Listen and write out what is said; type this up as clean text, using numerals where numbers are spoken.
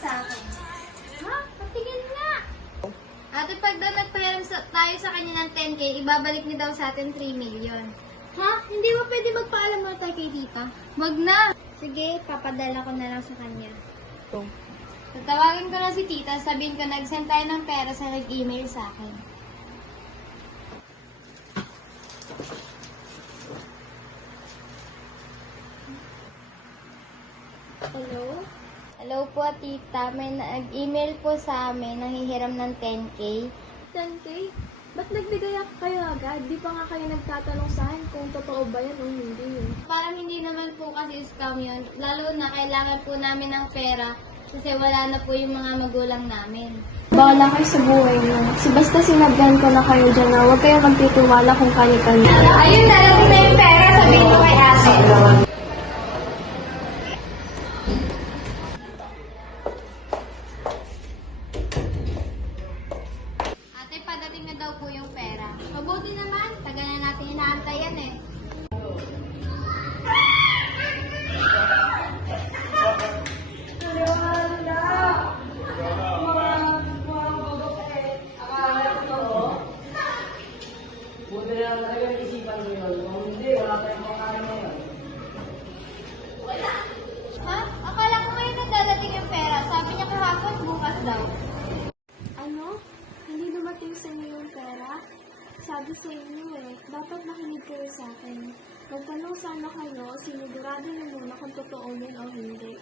sa akin. Ha? Patingin nga! Ate, pag daw nagpahiram tayo sa kanya ng 10K, ibabalik niya daw sa atin 3 million. Ha? Hindi mo pwede magpaalam mo tayo kay tita? Wag na! Sige, papadala ko na lang sa kanya. Tatawagin ko na si tita, sabihin ko nag-send tayo ng pera sa nag-email sa akin. Hello? Hello po, tita. May nag-email po sa amin, nanghihiram ng 10K. 10K? Ba't nagbigay kayo agad? Di pa nga kayo nagtatanong sa akin kung totoo ba yan o hindi. Parang hindi naman po kasi scam yun. Lalo na kailangan po namin ng pera kasi wala na po yung mga magulang namin. Bawala kayo sa buhay niyo. Basta sinabyan ko na kayo dyan na huwag kayong magtitiwala kung kani-kani. Ayun, nalating na yung pera. Sabihin ko kay ate. Ate, padating na daw po yung pera. Mabuti naman. Tagal na natin inaantay yan eh. Buti na lang talaga isipan mo yun. Kung hindi, wala tayong makakain ngayon. Ha? Akala ko ngayon na dadating yung pera. Sabi niya kahapon, bukas daw. Ano? Hindi dumating sa inyo yung pera? Sabi sa inyo dapat makinig kayo sa akin. Magtanong sana kayo, sinigurado niyo muna kung totoo yun o hindi.